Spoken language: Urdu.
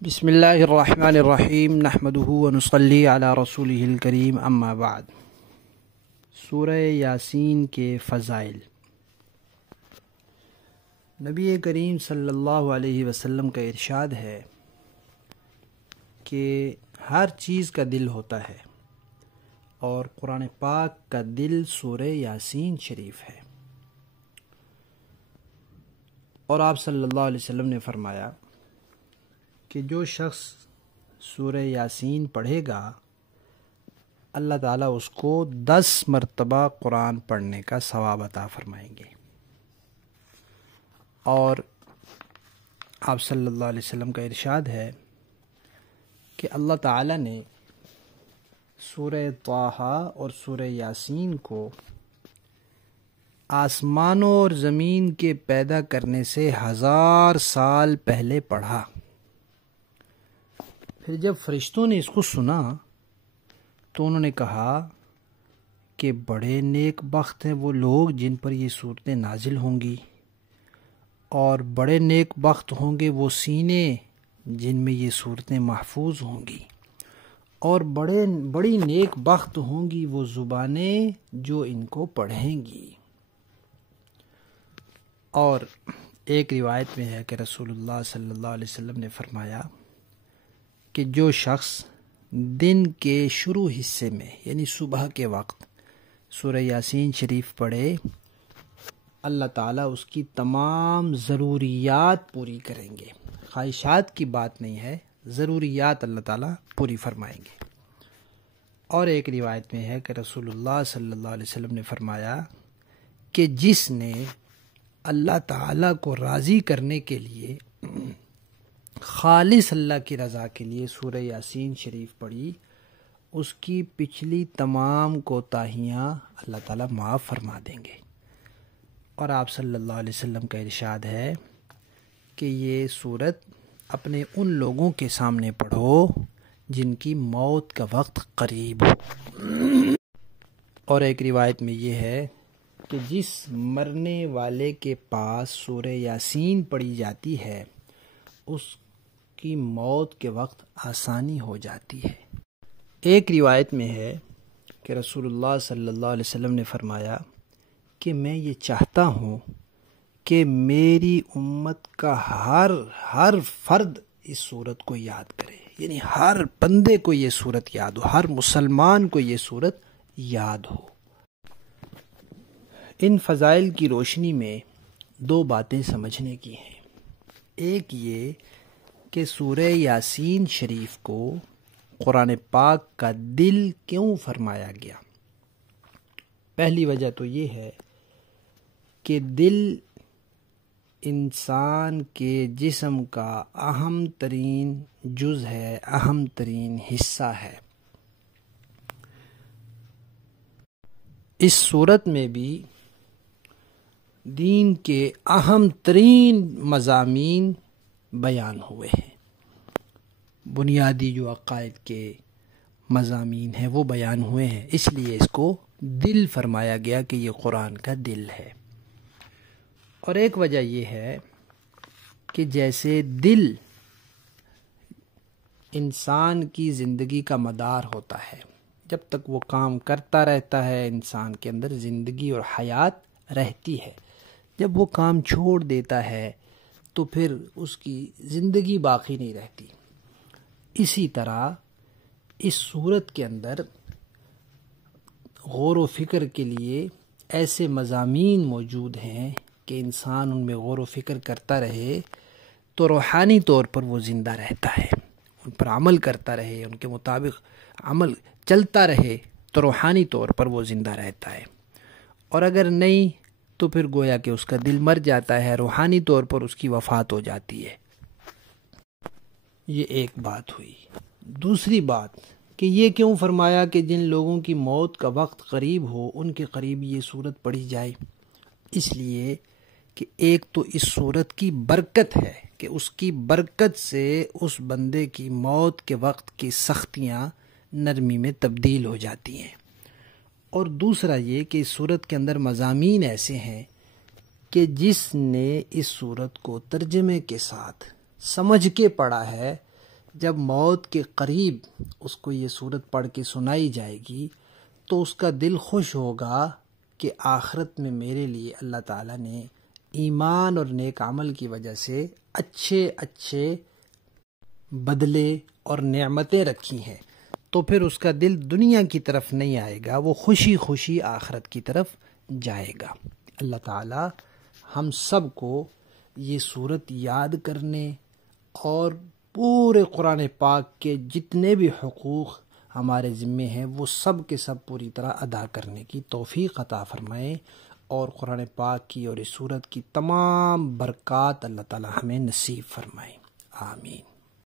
بسم اللہ الرحمن الرحیم نحمدہ ونصلی علی رسولہ الکریم اما بعد۔ سورہ یاسین کے فضائل۔ نبی کریم صلی اللہ علیہ وسلم کا ارشاد ہے کہ ہر چیز کا دل ہوتا ہے اور قرآن پاک کا دل سورہ یاسین شریف ہے، اور آپ صلی اللہ علیہ وسلم نے فرمایا کہ جو شخص سورہ یاسین پڑھے گا اللہ تعالیٰ اس کو 10 مرتبہ قرآن پڑھنے کا ثواب عطا فرمائیں گے۔ اور آپ صلی اللہ علیہ وسلم کا ارشاد ہے کہ اللہ تعالیٰ نے سورہ طٰہٰ اور سورہ یاسین کو آسمانوں اور زمین کے پیدا کرنے سے 1000 سال پہلے پڑھا۔ پھر جب فرشتوں نے اس کو سنا تو انہوں نے کہا کہ بڑے نیک بخت ہیں وہ لوگ جن پر یہ صورتیں نازل ہوں گی، اور بڑے نیک بخت ہوں گے وہ سینے جن میں یہ صورتیں محفوظ ہوں گی، اور بڑی نیک بخت ہوں گی وہ زبانیں جو ان کو پڑھیں گی۔ اور ایک روایت میں ہے کہ رسول اللہ صلی اللہ علیہ وسلم نے فرمایا کہ جو شخص دن کے شروع حصے میں یعنی صبح کے وقت سورہ یاسین شریف پڑھے اللہ تعالیٰ اس کی تمام ضروریات پوری کریں گے۔ خواہشات کی بات نہیں ہے، ضروریات اللہ تعالیٰ پوری فرمائیں گے۔ اور ایک روایت میں ہے کہ رسول اللہ صلی اللہ علیہ وسلم نے فرمایا کہ جس نے اللہ تعالیٰ کو راضی کرنے کے لیے خالص اللہ کی رضا کے لیے سورہ یاسین شریف پڑھی اس کی پچھلی تمام کوتاہیاں اللہ تعالیٰ معاف فرما دیں گے۔ اور آپ صلی اللہ علیہ وسلم کا ارشاد ہے کہ یہ سورت اپنے ان لوگوں کے سامنے پڑھو جن کی موت کا وقت قریب ہو۔ اور ایک روایت میں یہ ہے کہ جس مرنے والے کے پاس سورہ یاسین پڑھی جاتی ہے اس کی موت کے وقت آسانی ہو جاتی ہے۔ ایک روایت میں ہے کہ رسول اللہ صلی اللہ علیہ وسلم نے فرمایا کہ میں یہ چاہتا ہوں کہ میری امت کا ہر فرد اس صورت کو یاد کرے، یعنی ہر بندے کو یہ صورت یاد ہو، ہر مسلمان کو یہ صورت یاد ہو۔ ان فضائل کی روشنی میں 2 باتیں سمجھنے کی ہیں۔ ایک یہ کہ سورہ یاسین شریف کو قرآن پاک کا دل کیوں فرمایا گیا؟ پہلی وجہ تو یہ ہے کہ دل انسان کے جسم کا اہم ترین جز ہے، اہم ترین حصہ ہے۔ اس صورت میں بھی دین کے اہم ترین مضامین بیان ہوئے ہیں، بنیادی جو عقائد کے مضامین ہیں وہ بیان ہوئے ہیں، اس لیے اس کو دل فرمایا گیا کہ یہ قرآن کا دل ہے۔ اور ایک وجہ یہ ہے کہ جیسے دل انسان کی زندگی کا مدار ہوتا ہے، جب تک وہ کام کرتا رہتا ہے انسان کے اندر زندگی اور حیات رہتی ہے، جب وہ کام چھوڑ دیتا ہے تو پھر اس کی زندگی باقی نہیں رہتی۔ اسی طرح اس صورت کے اندر غور و فکر کے لیے ایسے مضامین موجود ہیں کہ انسان ان میں غور و فکر کرتا رہے تو روحانی طور پر وہ زندہ رہتا ہے، ان پر عمل کرتا رہے، ان کے مطابق عمل چلتا رہے تو روحانی طور پر وہ زندہ رہتا ہے، اور اگر نہیں تو پھر گویا کہ اس کا دل مر جاتا ہے، روحانی طور پر اس کی وفات ہو جاتی ہے۔ یہ ایک بات ہوئی۔ دوسری بات کہ یہ کیوں فرمایا کہ جن لوگوں کی موت کا وقت قریب ہو ان کے قریب یہ صورت پڑھی جائے؟ اس لیے کہ ایک تو اس صورت کی برکت ہے کہ اس کی برکت سے اس بندے کی موت کے وقت کی سختیاں نرمی میں تبدیل ہو جاتی ہیں، اور دوسرا یہ کہ اس صورت کے اندر مضامین ایسے ہیں کہ جس نے اس صورت کو ترجمے کے ساتھ سمجھ کے پڑھا ہے جب موت کے قریب اس کو یہ صورت پڑھ کے سنائی جائے گی تو اس کا دل خوش ہوگا کہ آخرت میں میرے لیے اللہ تعالیٰ نے ایمان اور نیک عمل کی وجہ سے اچھے اچھے بدلے اور نعمتیں رکھی ہیں، تو پھر اس کا دل دنیا کی طرف نہیں آئے گا، وہ خوشی خوشی آخرت کی طرف جائے گا۔ اللہ تعالیٰ ہم سب کو یہ صورت یاد کرنے اور پورے قرآن پاک کے جتنے بھی حقوق ہمارے ذمے ہیں وہ سب کے سب پوری طرح ادا کرنے کی توفیق عطا فرمائے، اور قرآن پاک کی اور اس صورت کی تمام برکات اللہ تعالیٰ ہمیں نصیب فرمائے، آمین۔